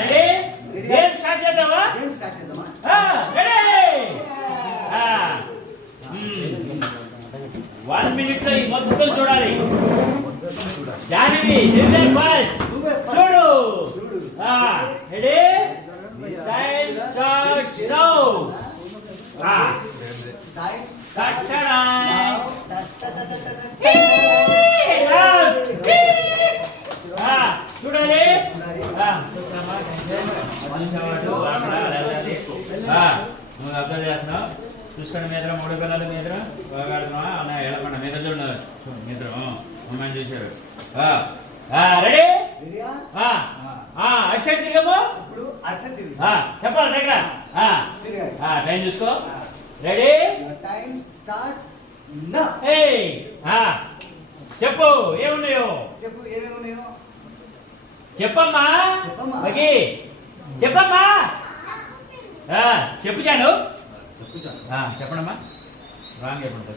ready game start చేద్దామా ready 1 minute లో ఈ మొత్తం చూడాలి జానవి సివియర్ ఫస్ట్ చూడు రెడీ టైం స్టార్ట్ నౌ చూడాలి అబ్జర్వ్ చేస్తున్నావు చూసుకోండి మీదర 3 పిల్లలు మీదర బాగా ఆడుతున్నావా అన్న ఎడపండి మీద చూడండి మీదర అమ్మాయిని చూశారు రెడీ అటు సైడ్ తిరిగాము చెప్పాలి దగ్గర టైం చూసుకో రెడీ చెప్పు ఏమున్నాయో చెప్పమ్మా చెప్పమ్మా చెప్పు జాను చెప్పండమ్మా రాంగ్ చెప్పండి